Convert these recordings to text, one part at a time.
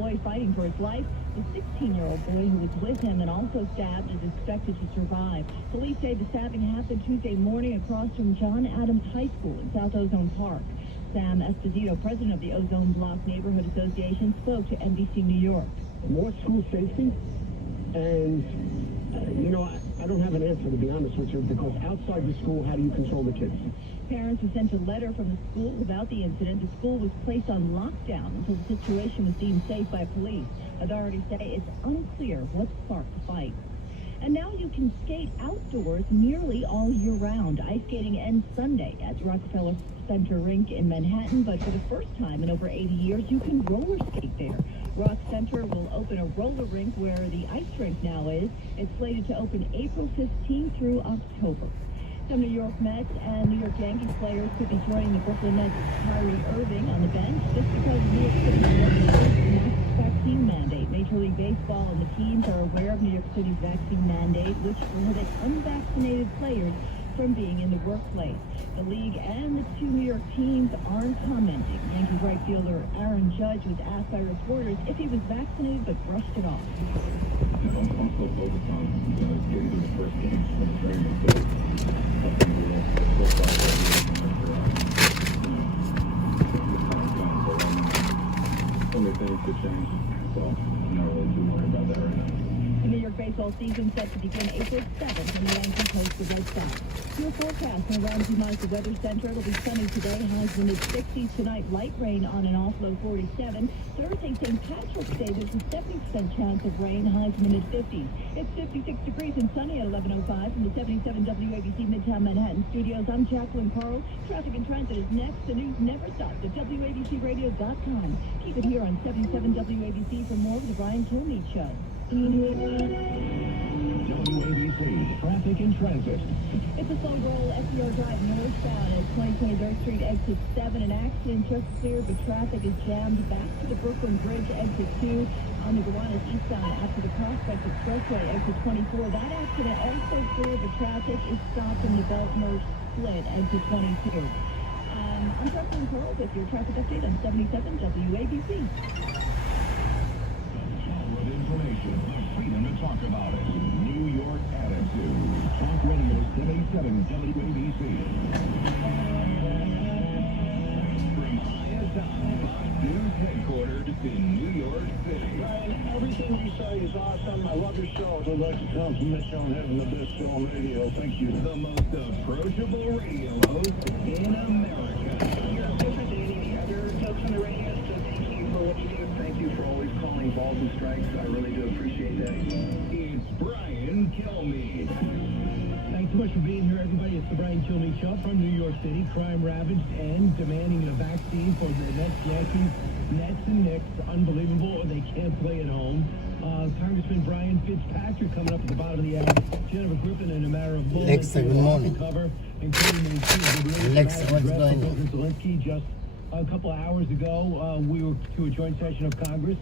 boy fighting for his life. The 16-year-old boy who was with him and also stabbed is expected to survive. Police say the stabbing happened Tuesday morning across from John Adams High School in South Ozone Park. Sam Esposito, president of the Ozone Block Neighborhood Association, spoke to NBC New York. More school safety, and, I don't have an answer, to be honest with you, because outside the school, how do you control the kids? Parents were sent a letter from the school about the incident. The school was placed on lockdown until the situation was deemed safe by police. Authorities say it's unclear what sparked the fight. And now you can skate outdoors nearly all year round. Ice skating ends Sunday at Rockefeller Center Rink in Manhattan, but for the first time in over 80 years, you can roller skate there. Rock Center will open a roller rink where the ice rink now is. It's slated to open April 15th through October. Some New York Mets and New York Yankees players could be joining the Brooklyn Nets' Kyrie Irving on the bench just because New York City mass vaccine mandate. Major League Baseball and the teams are aware of New York City's vaccine mandate, which prohibits unvaccinated players from being in the workplace. The league and the two New York teams aren't commenting. Yankees right fielder Aaron Judge was asked by reporters if he was vaccinated but brushed it off. I'm so focused on getting to the first game when it's very important. Only things could change, so I'm not really too worried about that right now. The New York baseball season set to begin April 7th when the Yankees host the Red Sox. Your forecast from Ramsey Mazda Weather Center. It'll be sunny today, highs in the mid-60s. Tonight, light rain on and off, low 47. Thursday, St. Patrick's Day, there's a 70% chance of rain, highs in the mid-50s. It's 56 degrees and sunny at 11:05 from the 77 WABC Midtown Manhattan studios. I'm Jacqueline Carl. Traffic and transit is next. The news never stops at WABCRadio.com. Keep it here on 77 WABC for more of the Brian Kilmeade Show. WABC, traffic and transit. It's a slow roll, FDR Drive northbound at 2020 Dirt Street, exit 7. An accident just cleared, but traffic is jammed back to the Brooklyn Bridge, exit 2. On the Gowanus eastbound after the Prospect Expressway, exit 24. That accident also cleared, but traffic is stopped in the Belt-Merge split, exit 22. I'm Jacqueline Pearl with your traffic update on 77 WABC. Solid information, the freedom to talk about it. New York Attitude. Talk Radio 77 WABC. From ISI, News headquarters in New York City. Brian, everything you say is awesome. I love your show. I'd like to compliment you on having the best show on radio. Thank you. The most approachable radio host in America. You're different than any other folks on the radio, so thank you for what you do. Thank you for always calling balls and strikes. I really do appreciate that. It's Brian Kilmeade. Thanks so much for being here, everybody. It's the Brian Kilmeade Show from New York City. Crime ravaged and demanding a vaccine for the Mets, Yankees, Nets, and Knicks. Unbelievable. They can't play at home. Congressman Brian Fitzpatrick coming up at the bottom of the hour. Jennifer Griffin in a matter of moments. Alexa, good morning. Cover, including Alexa, what's going on? President Zelenskyy just a couple of hours ago. We were to a joint session of Congress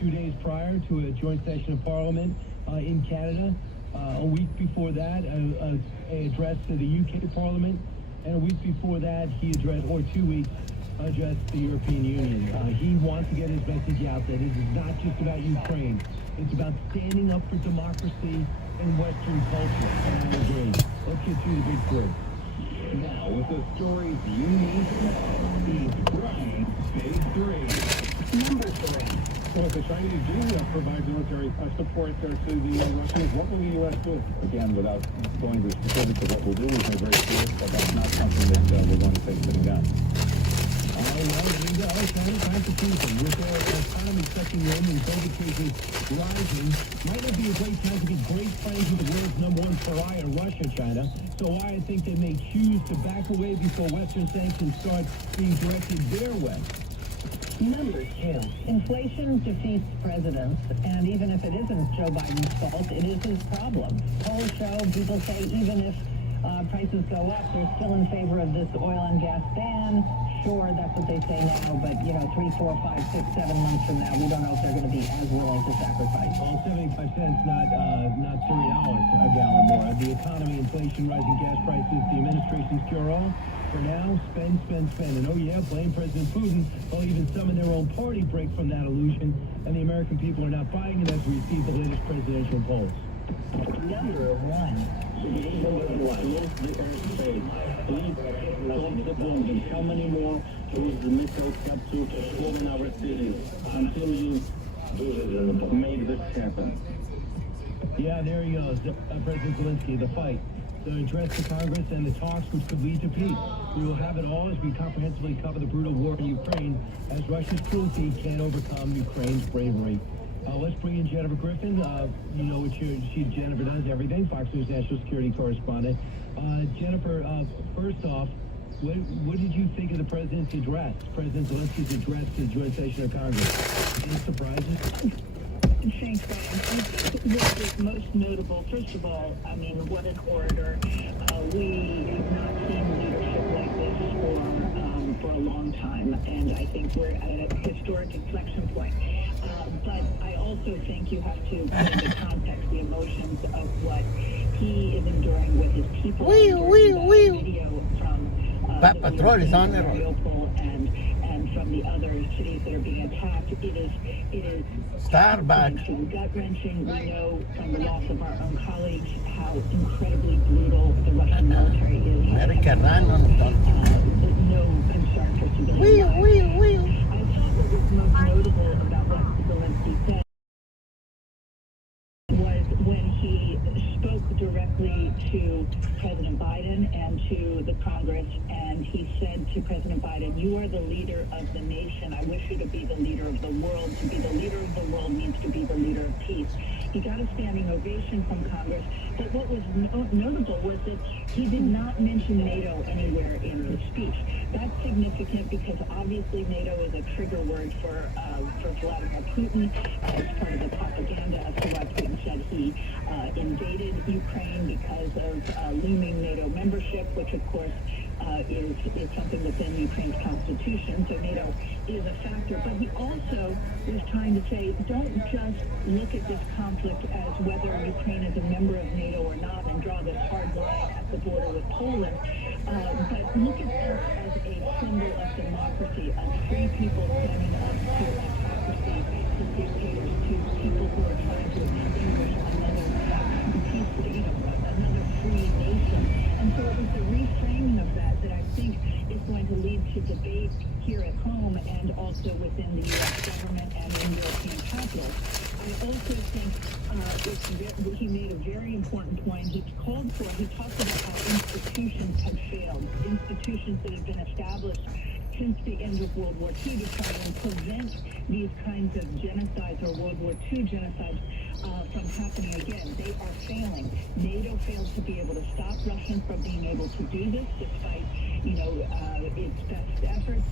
2 days prior to a joint session of Parliament in Canada. A week before that, an address to the UK Parliament, and a week before that, he addressed, or 2 weeks, addressed the European Union. He wants to get his message out that it is not just about Ukraine. It's about standing up for democracy and Western culture. And I agree. Let's get through the big three. Now, with the stories you need to know, it's Brian's Big Three. Number 3. So if the Chinese do provide military support to the Russians, what will the U.S. do? Again, without going to the specifics of what we'll do, we've made very clear that that's not something that we're going to take sitting down. Well, there you go. China trying to keep them. With their economy sucking in and COVID cases rising, might not be a great time to be great friends with the world's #1 pariah, Russia, China. So I think they may choose to back away before Western sanctions start being directed their way. Number 2, inflation defeats presidents, and even if it isn't Joe Biden's fault, it is his problem. Polls show, people say even if prices go up, they're still in favor of this oil and gas ban. Sure, that's what they say now, but 3, 4, 5, 6, 7 months from now, we don't know if they're going to be as willing to sacrifice. Well, 75 cents, not $30 a gallon more. The economy, inflation, rising gas prices, the administration's cure-all. For now, spend, spend, spend. And oh yeah, blame President Putin. Well, even some in their own party break from that illusion, and the American people are not buying it as we see the latest presidential polls. Number one. Close the airspace. Please stop the bombing. How many more cruise missiles have to fall in our cities until you make this happen? Yeah, there he goes. President Zelenskyy, the fight. The address to Congress and the talks which could lead to peace. We will have it all as we comprehensively cover the brutal war in Ukraine as Russia's cruelty can't overcome Ukraine's bravery. Let's bring in Jennifer Griffin. You know what Jennifer does everything. Fox News national security correspondent. Jennifer, first off, what did you think of the president's address, President Zelensky's address to the joint session of Congress? Any surprises? Thanks, Brian. I think what was most notable, first of all, I mean, what an orator. We have not seen leadership like this for a long time, and I think we're at a historic inflection point. But I also think you have to put into context the emotions of what he is enduring with his people. Video from Patrol is on the road. And from the other cities that are being attacked, it is Starbucks. gut-wrenching. We know from the loss of our own colleagues how incredibly brutal the Russian military is. America run on No concern for civilian lives. I thought what was most notable about what Zelenskyy said was when he spoke directly to President Biden and to the Congress, and he said to President Biden, "You are the leader of the nation. I wish you to be the leader of the world. To be the leader of the world means to be the leader of peace." He got a standing ovation from Congress, but what was notable was that he did not mention NATO anywhere in his speech. That's significant because obviously NATO is a trigger word for Vladimir Putin as part of the propaganda as to why Putin said he invaded Ukraine because of looming NATO membership, which of course is something that's in Ukraine's constitution. So NATO is a factor. But he also was trying to say, don't just look at this conflict as whether Ukraine is a member of NATO or not and draw this hard line at the border with Poland, but look at this as a symbol of democracy, of free people standing up to autocracy, to dictators, to people who are trying to extinguish another another free nation. And so it was the reframing of that I think is going to lead to debate here at home and also within the U.S. government and in European capitals. I also think he made a very important point. He talked about how institutions have failed, institutions that have been established since the end of World War II to try and prevent these kinds of genocides or World War II genocides from happening again. They are failing. NATO failed to be able to stop Russia from being able to do this despite, its best efforts.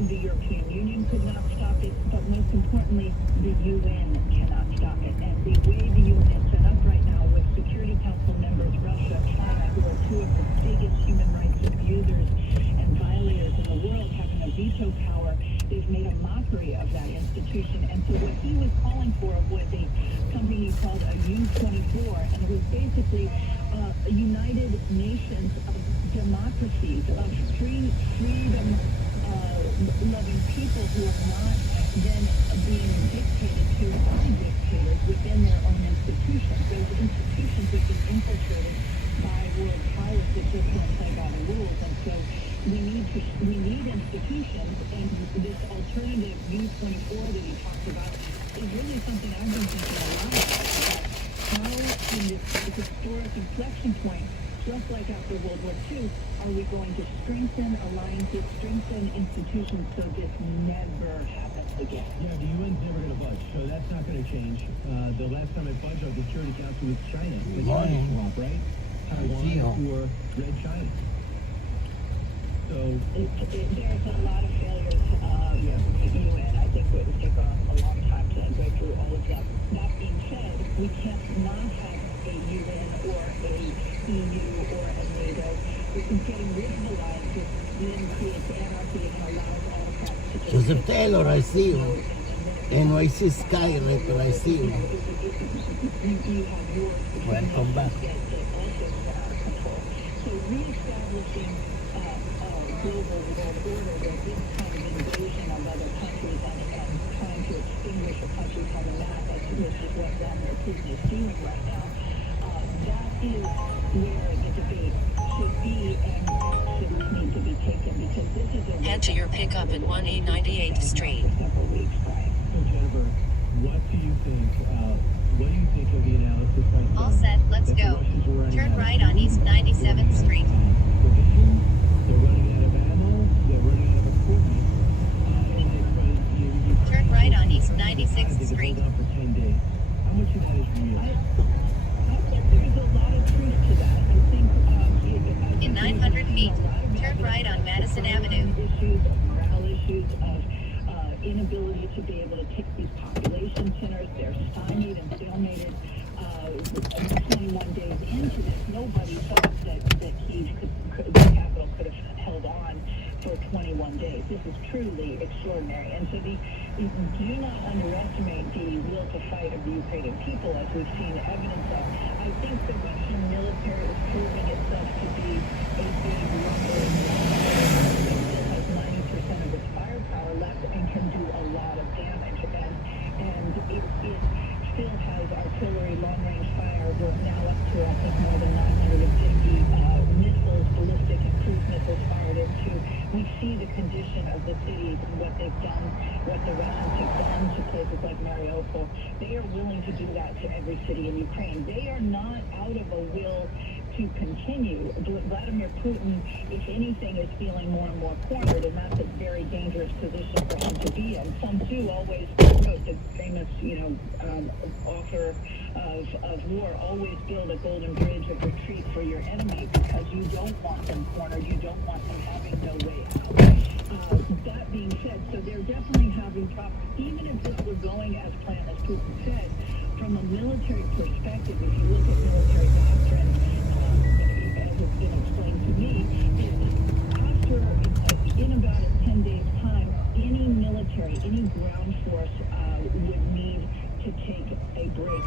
The European Union could not stop it, but most importantly, the UN cannot stop it. And the way the UN is set up right now with Security Council members, Russia, China, who are two of the biggest human rights abusers and violators in the world, having a veto power, they've made a mockery of that institution. And so what he was calling for was something he called a U-24, and it was basically a United Nations of democracies, of freedom loving people who are not then being dictated to by dictators within their own institutions. Those institutions have been infiltrated by world powers that just don't play by the rules. And so we need institutions, and this alternative U-24 that he talked about is really something I've been thinking a lot about how in this historic inflection point, just like after World War II, are we going to strengthen alliances, strengthen institutions so this never happens again? Yeah, the UN's never going to budge, so that's not going to change. The last time it budged on the Security Council was China. The China swap, right? Taiwan for Red China. So there's a lot of failures with the UN. I think it would take a long time to go through all of that. That being said, we can't not have a UN or a EU or a NATO. Getting rid of alliances then creates anarchy and allows autocrats to just... Joseph Taylor, I see you. NYC Sky Rapper, I see you. You have wars between Welcome back. that also get out of control. So reestablishing global world order with this kind of invasion of other countries and trying to extinguish a country from the map, which is what Vladimir Putin is doing right now. That is where the debate should be and actions need to be taken, because this is a Head to your pickup at 1A98th Street. several weeks, right? So Jennifer, what do you think of the analysis right now? All set, let's that the go. Russians were running Turn out of right on East 97th Street. provisions, they're running out of ammo, they're running out of equipment, and they're Turn right on East They 96th could Street. hold on for 10 days. How much of that is real? I think there's a lot of truth to that. I think In 900 feet, turn right on Madison Avenue. Issues of morale issues of inability to be able to take these population centers. They're stymied and stalemated. 21 days into this, nobody thought that Kyiv the capital could have held on for 21 days. This is truly extraordinary. And so do not underestimate the will to fight of the Ukrainian people, as we've seen evidence of. I think the Russian military is proving itself to be a big lumbering that still has 90% of its firepower left and can do a lot of damage. And it still has artillery, long-range fire. We're now up to, I think, more than 950 missiles, ballistic and cruise missiles fired into. We see the condition of the cities and what they've done, what the Russians have done to places like Mariupol. They are willing to do that to every city in Ukraine. They are not out of a will to continue. Vladimir Putin, if anything, is feeling more and more cornered, and that's a very dangerous position for him to be in. Sun Tzu always quote the famous, author of war, always build a golden bridge of retreat for your enemy, because you don't want them cornered, you don't want them having no way out. That being said, so they're definitely having problems. Even if this were going as planned, as Putin said, from a military perspective, if you look at military doctrine, as it's been explained to me, in about 10 days' time, any military, any ground force would need to take a break, a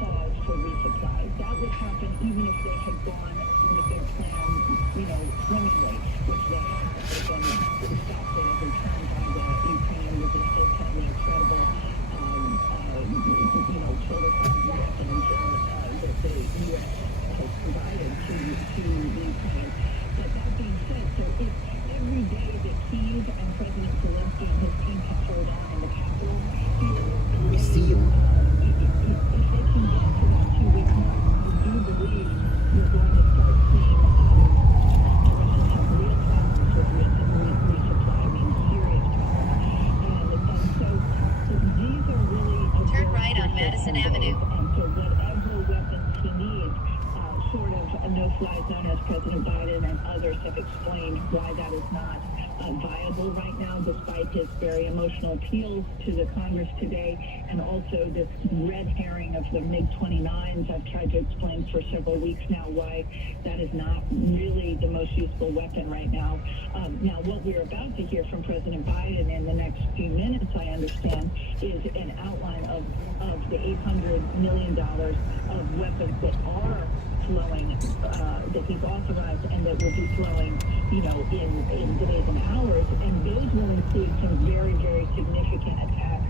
pause for resupply. That would happen even if they had gone with their plan, swimmingly, which they haven't. They've been stopped at every turn by the Ukrainian resistance and the incredible, shoulder-pounding weapons that the U.S. has provided to the Ukraine. But that being said, so if every day that Kyiv and President Zelenskyy and his team can hold on in the capital, We see you. if they can get to that 2-week mark, I do believe you're going to start seeing the Russians have real problems with resupply, serious problems. And so these are really... Turn right on Madison Avenue. And so whatever weapons he needs, sort of a no-fly zone, as President Biden and others have explained why that is not viable right now, despite his very emotional appeals to the Congress today, and also this red herring of the MiG-29s. I've tried to explain for several weeks now why that is not really the most useful weapon right now. Now, what we're about to hear from President Biden in the next few minutes, I understand, is an outline of the $800 million of weapons that are flowing, that he's authorized and that will be flowing, in days and hours. And those will include some very, very significant attack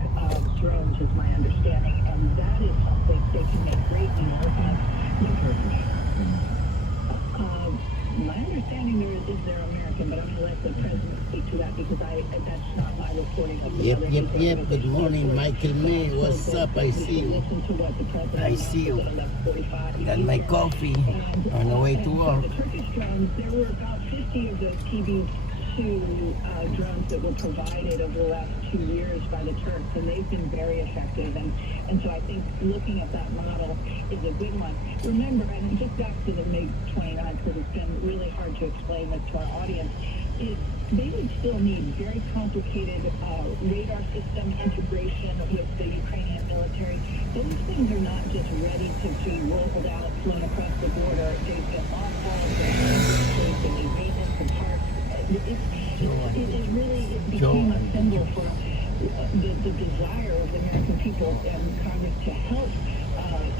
drones, is my understanding. And that is something they can make great use of. My understanding is they're American, but I'm going to let the president speak to that, because that's not my reporting of the Yep. Good morning, Michael May. What's up? I see you. I see you. I got my coffee on the way to work. The Turkish drones, there were about 50 of those TB2 drones that were provided over the last 2 years by the Turks, and they've been very effective. And so I think looking at that model is a good one. Remember, and just back to the MiG-29, because it's been really hard to explain this to our audience, is they would still need very complicated radar system integration with the Ukrainian military. Those things are not just ready to be rolled out, flown across the border. They've been mothballed, they need maintenance and parts. It became a symbol for the desire of the American people and Congress to help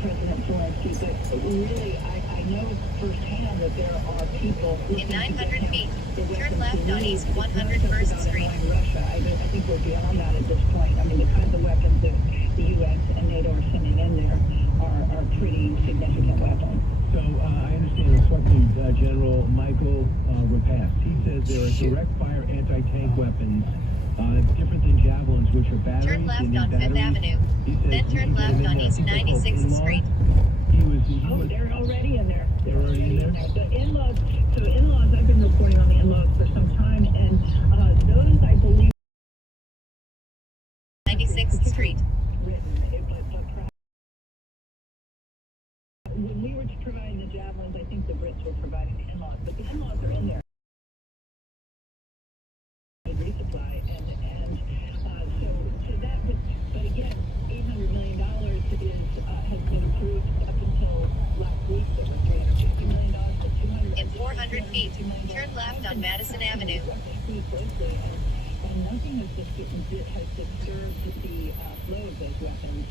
President Zelenskyy, but really, I know firsthand that there are people In 900 feet, turn left to on really- East it's not 101st just about Street. annoying Russia. I think we're beyond that at this point. I mean, the kinds of weapons that the U.S. and NATO are sending in there are pretty significant weapons. So I understand Inspector General Michael Repast. He says there are direct fire anti-tank weapons, different than javelins, which are batteries. Turn left they need on Fifth batteries. Avenue. He says Then you turn can get left them in on there. East People called 96th in-laws. Street. He was Oh, they're already in there. They're already in there? The in-laws, so in-laws, I've been reporting on the in-laws for some time, and those, I believe, 96th Street. written. When we were providing the javelins, I think the Brits were providing the in-laws, but the in-laws are in there. Resupply, and so that, but again, $800 million has been approved up until last week. There were $350 million, but $200. In 400 feet, turn left on Madison Avenue. Pretty closely, and nothing has disturbed the flow of those weapons.